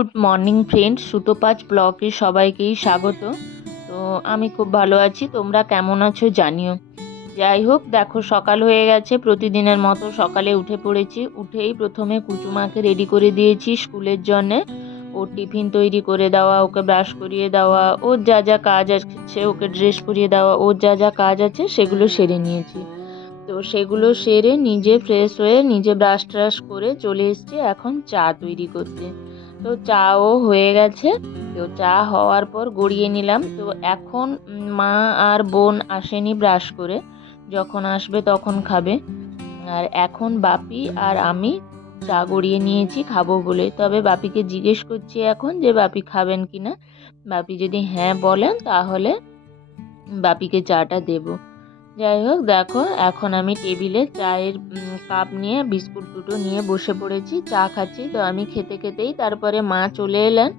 Good morning friend সুতোপাঁচ ব্লগে সবাইকেই স্বাগত। তো আমি খুব ভালো আছি, তোমরা কেমন আছো জানিও। যাই হোক, দেখো সকাল হয়ে গেছে, প্রতিদিনের মতো সকালে উঠে পড়েছি। উঠেই প্রথমে কুচুমাকে রেডি করে দিয়েছি স্কুলের জন্যে। ওর টিফিন তৈরি করে দেওয়া, ওকে ব্রাশ করিয়ে দেওয়া, ওর যা যা কাজ আছে, ওকে ড্রেস পরিয়ে দেওয়া, ওর যা যা কাজ আছে সেগুলো সেরে নিয়েছি। তো সেগুলো সেরে নিজে ফ্রেশ হয়ে নিজে ব্রাশ ট্রাশ করে চলে এসেছি, এখন চা তৈরি করতে। তো চাও হয়ে গেছে। তো চা হওয়ার পর গড়িয়ে নিলাম। তো এখন মা আর বোন আসেনি ব্রাশ করে। যখন আসবে তখন খাবে। আর এখন বাপি আর আমি চা গড়িয়ে নিয়েছি, খাব বলে। তবে বাপিকে জিজ্ঞেস করছি এখন যে বাপি খাবেন কি না বাপি যদি হ্যাঁ বলেন তাহলে বাপিকে চাটা দেবো। যাই হোক, দেখো, এখন আমি টেবিলে চায়ের কাপ নিয়ে, বিস্কুট দুটো নিয়ে বসে পড়েছি, চা খাচ্ছি। তো আমি খেতে খেতেই তারপরে মা চলে এলেন,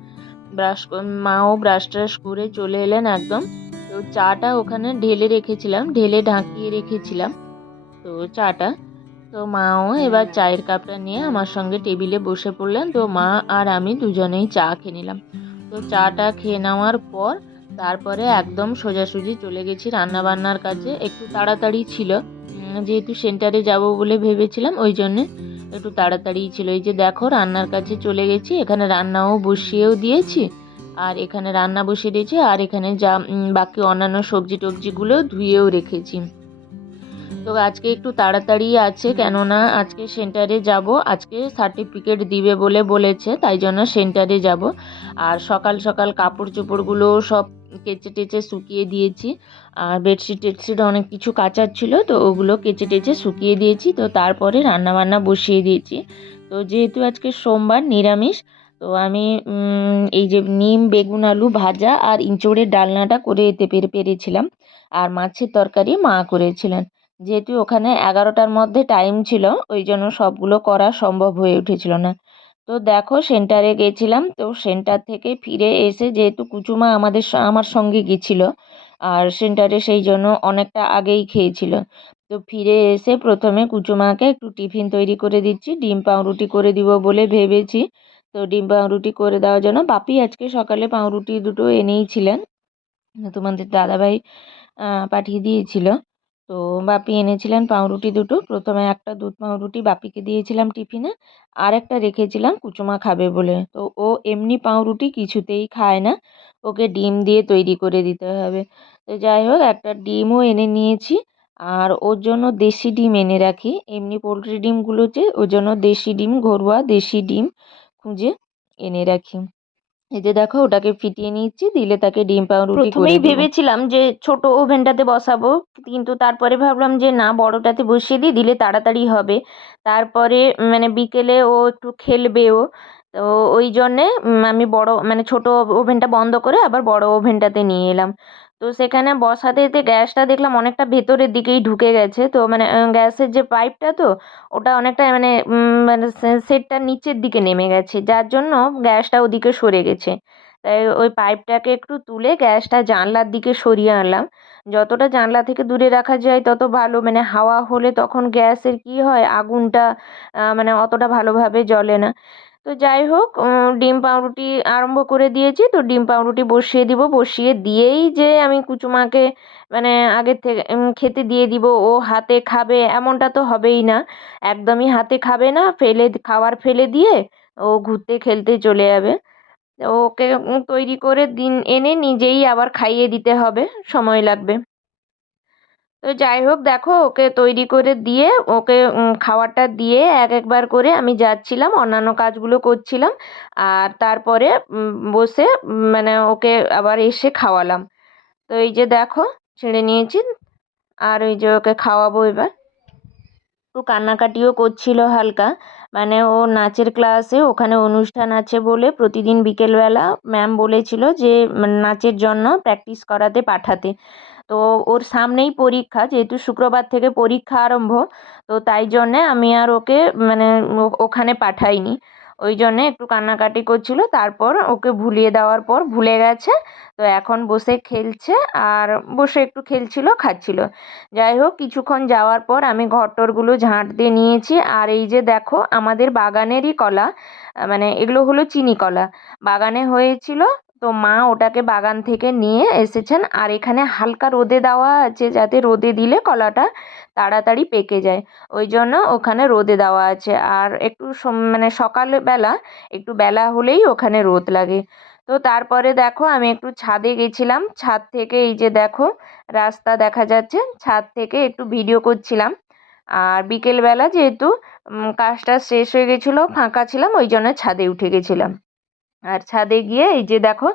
ব্রাশ মাও ব্রাশ ট্রাশ করে চলে এলেন একদম। তো চাটা ওখানে ঢেলে রেখেছিলাম, ঢেলে ঢাকিয়ে রেখেছিলাম। তো চাটা, তো মাও এবার চায়ের কাপটা নিয়ে আমার সঙ্গে টেবিলে বসে পড়লেন। তো মা আর আমি দুজনেই চা খেয়ে নিলাম। তো চাটা খেয়ে নেওয়ার পর তারপরে একদম সোজাসুজি চলে গেছি রান্নাবান্নার কাছে একটু তাড়াতাড়ি ছিল। যেহেতু সেন্টারে যাব বলে ভেবেছিলাম, ওই জন্যে একটু তাড়াতাড়ি ছিল। এই যে দেখো, রান্নার কাছে চলে গেছি। এখানে রান্নাও বসিয়েও দিয়েছি, আর এখানে রান্না বসিয়ে দিয়েছি, আর এখানে যা বাকি অন্যান্য সবজি টবজিগুলো ধুয়েও রেখেছি। তো আজকে একটু তাড়াতাড়ি আছে কেননা আজকে সেন্টারে যাব। আজকে সার্টিফিকেট দিবে বলে বলেছে তাই জন্য সেন্টারে যাব। আর সকাল সকাল কাপড় চোপড়গুলো সব কেচে টেচে শুকিয়ে দিয়েছি। আর বেডশিট টেডশিট অনেক কিছু কাচার ছিল তো ওগুলো কেচে টেচে শুকিয়ে দিয়েছি। তো তারপরে রান্না বান্না বসিয়ে দিয়েছি। তো যেহেতু আজকে সোমবার নিরামিষ তো আমি এই যে নিম বেগুন আলু ভাজা আর ইঁচড়ের ডালনাটা করে পেরে পেরেছিলাম। আর মাছের তরকারি মা করেছিলেন। যেহেতু ওখানে এগারোটার মধ্যে টাইম ছিল, ওই জন্য সবগুলো করা সম্ভব হয়ে উঠেছিল না। তো দেখো সেন্টারে গেছিলাম, তো সেন্টার থেকে ফিরে এসে যেহেতু কুচুমা আমাদের আমার সঙ্গে গেছিল, আর সেন্টারে সেই জন্য অনেকটা আগেই খেয়েছিল। তো ফিরে এসে প্রথমে কুচুমাকে একটু টিফিন তৈরি করে দিচ্ছি, ডিম পাউরুটি করে দিব বলে ভেবেছি। তো ডিম পাউরুটি করে দেওয়ার জন্য বাপি আজকে সকালে পাউরুটি দুটো এনেই ছিলেন, তোমাদের দাদাভাই পাঠিয়ে দিয়েছিল। তো বাপি এনেছিলেন পাউরুটি দুটো। প্রথমে একটা দুধ পাউরুটি বাপিকে দিয়েছিলাম টিফিনে, আর একটা রেখেছিলাম কুচুমা খাবে বলে। তো ও এমনি পাউরুটি কিছুতেই খায় না। ওকে ডিম দিয়ে তৈরি করে দিতে হবে। তো যাই হোক, একটা ডিমও এনে নিয়েছি। আর ওর জন্য দেশি ডিম এনে রাখি। এমনি পোলট্রি ডিমগুলো যে ওর জন্য দেশি ডিম, ঘরোয়া দেশি ডিম খুঁজে এনে রাখি। এই যে দেখো ওটাকে ফিটিয়ে নিচ্ছি দিলে তাকে ডিম পাউরুটি করে প্রথমেই ভেবেছিলাম যে ছোট ওভেনটাতে বসাবো কিন্তু তারপরে ভাবলাম যে না বড়টাতে বসিয়ে দিই দিলে তাড়াতাড়ি হবে। তারপরে মানে বিকেলে ও একটু খেলবেও তো ওই জন্যে আমি বড় মানে ছোট ওভেনটা বন্ধ করে আবার বড় ওভেনটাতে নিয়ে এলাম। তো সেখানে বসাতে যেতে গ্যাসটা দেখলাম অনেকটা ভেতরের দিকেই ঢুকে গেছে। তো মানে গ্যাসের যে পাইপটা তো, ওটা অনেকটা মানে মানে সেটটা নিচের দিকে নেমে গেছে, যার জন্য গ্যাসটা ওদিকে সরে গেছে। তাই ওই পাইপটাকে একটু তুলে গ্যাসটা জানলার দিকে সরিয়ে আনলাম। যতটা জানলা থেকে দূরে রাখা যায়, তত ভালো। মানে হাওয়া হলে তখন গ্যাসের কী হয়, আগুনটা মানে অতটা ভালোভাবে জ্বলে না। তো যাই হোক ডিম পাউরুটি আরম্ভ করে দিয়েছি। তো ডিম পাউরুটি বসিয়ে দিব। বসিয়ে দিয়েই যে আমি কুচুমাকে মানে আগের থেকে খেতে দিয়ে দিব। ও হাতে খাবে, এমনটা তো হবেই না। একদমই হাতে খাবে না, ফেলে খাবার ফেলে দিয়ে ও ঘুরতে খেলতে চলে যাবে। ওকে তৈরি করে দিন, এনে নিজেই আবার খাইয়ে দিতে হবে। সময় লাগবে। তো যাই হোক, দেখো ওকে তৈরি করে দিয়ে, ওকে খাবারটা দিয়ে এক একবার করে আমি যাচ্ছিলাম, অন্যান্য কাজগুলো করছিলাম। আর তারপরে বসে মানে ওকে আবার এসে খাওয়ালাম। তো এই যে দেখো, ছেড়ে নিয়েছি। আর ওই যে ওকে খাওয়াবো এবার। একটু কান্নাকাটিও করছিল হালকা। মানে ও নাচের ক্লাসে ওখানে অনুষ্ঠান আছে বলে প্রতিদিন বিকেলবেলা ম্যাম বলেছিল যে মানে নাচের জন্য প্র্যাকটিস করাতে পাঠাতে। তো ওর সামনেই পরীক্ষা, যেহেতু শুক্রবার থেকে পরীক্ষা আরম্ভ, তো তাই জন্যে আমি আর ওকে মানে ওখানে পাঠাইনি। ওই জন্যে একটু কান্নাকাটি করছিল, তারপর ওকে ভুলিয়ে দেওয়ার পর ভুলে গেছে, তো এখন বসে খেলছে আর বসে একটু খেলছিল, খাচ্ছিল। যাই হোক, কিছুক্ষণ যাওয়ার পর আমি ঘর টরগুলো ঝাঁট দিয়ে নিয়েছি, আর এই যে দেখো, আমাদের বাগানেরই কলা মানে এগুলো হলো চিনি কলা। বাগানে হয়েছিল তো মা ওটাকে বাগান থেকে নিয়ে এসেছেন আর এখানে হালকা রোদে দেওয়া আছে যাতে রোদে দিলে কলাটা তাড়াতাড়ি পেকে যায়। ওই জন্য ওখানে রোদে দেওয়া আছে। আর একটু মানে সকালবেলা একটু বেলা হলেই ওখানে রোদ লাগে। তো তারপরে দেখো আমি একটু ছাদে গেছিলাম। ছাদ থেকে এই যে দেখো রাস্তা দেখা যাচ্ছে। ছাদ থেকে একটু ভিডিও করছিলাম। আর বিকেলবেলা যেহেতু কাজটা শেষ হয়ে গেছিল, ফাঁকা ছিলাম, ওই জন্য ছাদে উঠে গেছিলাম। আর ছাদে গিয়ে এই যে দেখো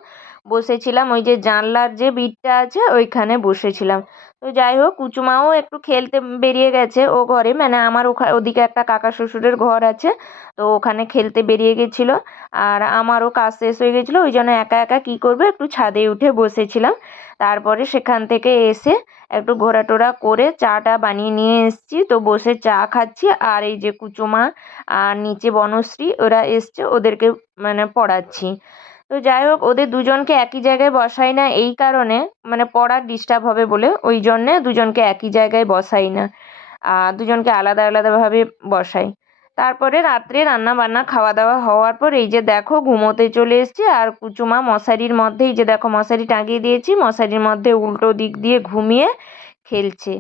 বসেছিলাম, ওই যে জানলার যে বিটটা আছে ওইখানে বসেছিলাম। তো যাই হোক, কুচুমাও একটু খেলতে বেরিয়ে গেছে ও ঘরে। মানে আমার ওখা, ওদিকে একটা কাকা শ্বশুরের ঘর আছে, তো ওখানে খেলতে বেরিয়ে গেছিল। আর আমারও কাজ শেষ হয়ে গেছিল, ওই জন্য একা একা কী করবে, একটু ছাদে উঠে বসেছিলাম। তারপরে সেখান থেকে এসে একটু ঘোরাটোরা করে চাটা বানিয়ে নিয়ে এসেছি। তো বসে চা খাচ্ছি, আর এই যে কুচুমা আর নিচে বনশ্রী, ওরা এসছে, ওদেরকে মানে পড়াচ্ছি। তো যাই হোক, ওদের দুজনকে একই জায়গায় বসাই না, এই কারণে মানে পড়ার ডিস্টার্ব হবে বলে ওই জন্যে দুজনকে একই জায়গায় বসাই না। দুজনকে আলাদা আলাদাভাবে বসাই। তারপরে রাত্রে রান্না বান্না খাওয়া দাওয়া হওয়ার পর এই যে দেখো ঘুমোতে চলে এসেছি আর কুচুমা মশারির মধ্যে, এই যে দেখো মশারি টাঙিয়ে দিয়েছি, মশারির মধ্যে উল্টো দিক দিয়ে ঘুমিয়ে খেলছে।